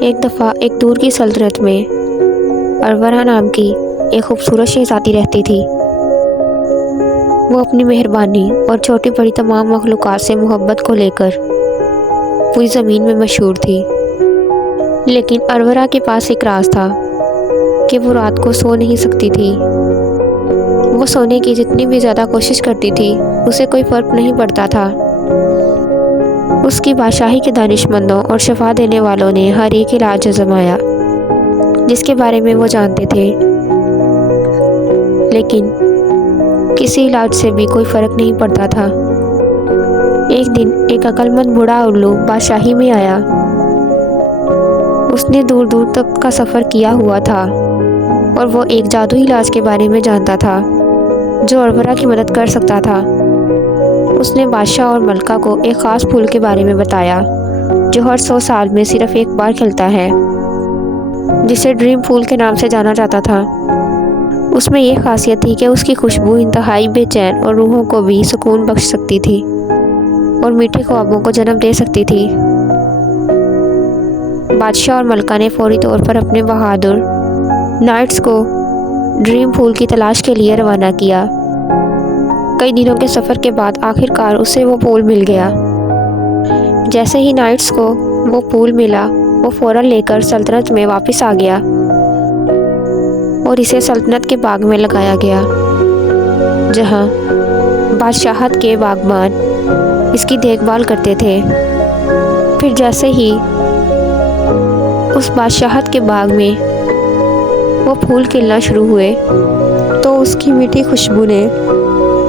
ایک دفعہ ایک دور کی سلطنت میں ارورا نام کی ایک خوبصورت شہزادی رہتی تھی۔ وہ اپنی مہربانی اور چھوٹی بڑی تمام مخلوقات سے محبت کو لے کر پوری زمین میں مشہور تھی۔ لیکن ارورا کے پاس ایک راز تھا کہ وہ رات کو سو نہیں سکتی تھی۔ وہ سونے کی جتنی بھی زیادہ کوشش کرتی تھی اسے کوئی فرق نہیں پڑتا تھا۔ اس کی بادشاہی کے دانشمندوں اور شفا دینے والوں نے ہر ایک علاج آزمایا جس کے بارے میں وہ جانتے تھے، لیکن کسی علاج سے بھی کوئی فرق نہیں پڑتا تھا۔ ایک دن ایک عقل مند بوڑھا الو بادشاہی میں آیا۔ اس نے دور دور تک کا سفر کیا ہوا تھا اور وہ ایک جادوئی علاج کے بارے میں جانتا تھا جو ارورا کی مدد کر سکتا تھا۔ اس نے بادشاہ اور ملکہ کو ایک خاص پھول کے بارے میں بتایا جو ہر 100 سال میں صرف ایک بار کھلتا ہے، جسے ڈریم پھول کے نام سے جانا جاتا تھا۔ اس میں یہ خاصیت تھی کہ اس کی خوشبو انتہائی بے چین اور روحوں کو بھی سکون بخش سکتی تھی اور میٹھے خوابوں کو جنم دے سکتی تھی۔ بادشاہ اور ملکہ نے فوری طور پر اپنے بہادر نائٹس کو ڈریم پھول کی تلاش کے لیے روانہ کیا۔ کئی دنوں کے سفر کے بعد آخر کار اسے وہ پھول مل گیا۔ جیسے ہی نائٹس کو وہ پھول ملا، وہ فوراً لے کر سلطنت میں واپس آ گیا اور اسے سلطنت کے باغ میں لگایا گیا، جہاں بادشاہت کے باغبان اس کی دیکھ بھال کرتے تھے۔ پھر جیسے ہی اس بادشاہت کے باغ میں وہ پھول کھلنا شروع ہوئے تو اس کی میٹھی خوشبو نے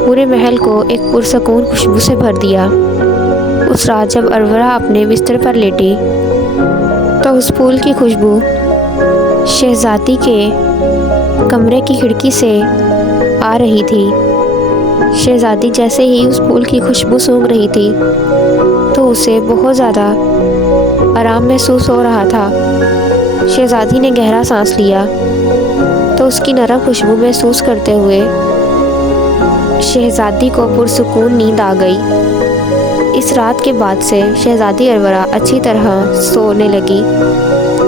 پورے محل کو ایک پرسکون خوشبو سے بھر دیا۔ اس رات جب ارورا اپنے بستر پر لیٹی تو اس پھول کی خوشبو شہزادی کے کمرے کی کھڑکی سے آ رہی تھی۔ شہزادی جیسے ہی اس پھول کی خوشبو سونگھ رہی تھی تو اسے بہت زیادہ آرام محسوس ہو رہا تھا۔ شہزادی نے گہرا سانس لیا تو اس کی نرم خوشبو محسوس کرتے ہوئے شہزادی کو پرسکون نیند آ گئی۔ اس رات کے بعد سے شہزادی ارورا اچھی طرح سونے لگی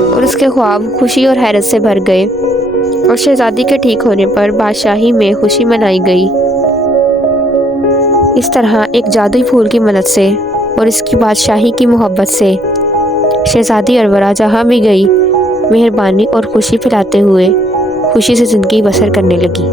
اور اس کے خواب خوشی اور حیرت سے بھر گئے، اور شہزادی کے ٹھیک ہونے پر بادشاہی میں خوشی منائی گئی۔ اس طرح ایک جادوئی پھول کی مدد سے اور اس کی بادشاہی کی محبت سے شہزادی ارورا جہاں بھی گئی مہربانی اور خوشی پھیلاتے ہوئے خوشی سے زندگی بسر کرنے لگی۔